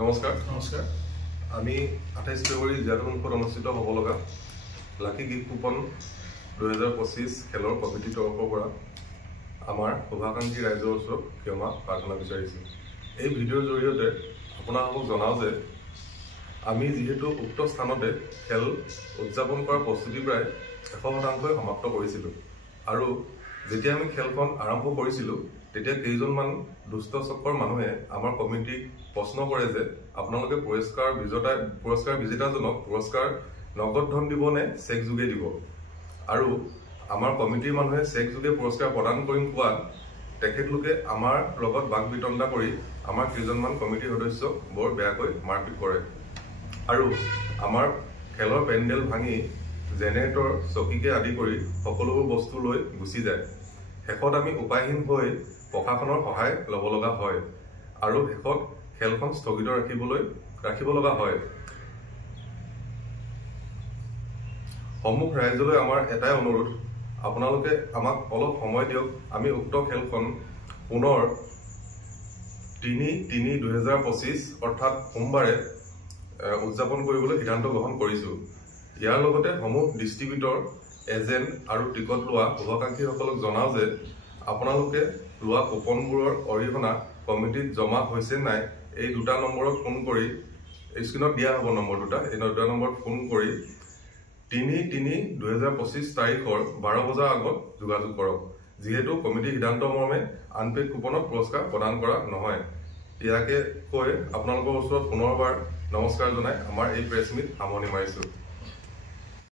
নমস্কাৰ নমস্কাৰ আমি 28 ফেব্ৰুৱাৰী জাতীয় অনুষ্ঠিত হ'ব লগা লাকি গিফ্ট কুপন 2025 খেলৰ কমিটিৰ তৰফৰ পৰা আমাৰ শুভাকাংক্ষী ৰাইজৰ ওচৰত ক্ষমা প্ৰাৰ্থনা বিচাৰিছোঁ। এই ভিডিঅ'ৰ জৰিয়তে আপোনালোকক জনাওঁ যে আমি যিহেতু উক্ত স্থানতে খেল উদযাপন কৰাৰ প্ৰস্তুতি প্ৰায় 100% সমাপ্ত কৰিছিলোঁ আৰু যেতিয়া আমি খেলখন আৰম্ভ কৰিছিলোঁ তেতিয়া কেইজনমান দুষ্ট চক্ৰৰ মানুহে আমাৰ কমিটিক প্ৰশ্ন কৰে যে আপোনালোকে পুৰস্কাৰ বিজেতাজনক পুৰস্কাৰ নগদ ধন দিব নে চেক যোগে দিব, আৰু আমাৰ কমিটিৰ মানুহে চেক যোগে পুৰস্কাৰ প্ৰদান কৰিম কোৱাত তেখেতলোকে আমাৰ লগত বাক বিতণ্ডা কৰি আমাৰ কেইজনমান কমিটিৰ সদস্যক বৰ বেয়াকৈ মাৰপিট কৰে আৰু আমাৰ খেলৰ পেণ্ডেল ভাঙি জেনেৰেটৰ চকীকে আদি কৰি সকলোবোৰ বস্তু লৈ গুচি যায়। শেষত আমি উপায়হীন হৈ প্ৰশাসনৰ সহায় ল'ব লগা হয় আৰু শেষত খেলখন স্থগিত ৰাখিব লগা হয়। সমূহ ৰাইজলৈ আমাৰ এটাই অনুৰোধ, আপোনালোকে আমাক অলপ সময় দিয়ক। আমি উক্ত খেলখন পুনৰ 3/3/2025 অৰ্থাৎ সোমবাৰে উদযাপন কৰিবলৈ সিদ্ধান্ত গ্ৰহণ কৰিছোঁ। ইয়াৰ লগতে সমূহ ডিষ্ট্ৰিবিউটৰ এজেণ্ট আৰু টিকট লোৱা শুভাকাংক্ষীসকলক জনাওঁ যে আপোনালোকে লোৱা কুপনবোৰৰ অৰিহণা কমিটিত জমা হৈছে নাই এই দুটা নম্বৰত ফোন কৰি, স্ক্ৰীনত দিয়া হ'ব নম্বৰ দুটা, এই দুটা নম্বৰত ফোন কৰি 3/3/2025 তাৰিখৰ 12 বজাৰ আগত যোগাযোগ কৰক, যিহেতু কমিটিৰ সিদ্ধান্ত মৰ্মে আনপেইড কুপনত পুৰস্কাৰ প্ৰদান কৰা নহয়। ইয়াকে কৈ আপোনালোকৰ ওচৰত পুনৰবাৰ নমস্কাৰ জনাই আমাৰ এই প্ৰেছ মিট সামৰণি মাৰিছোঁ।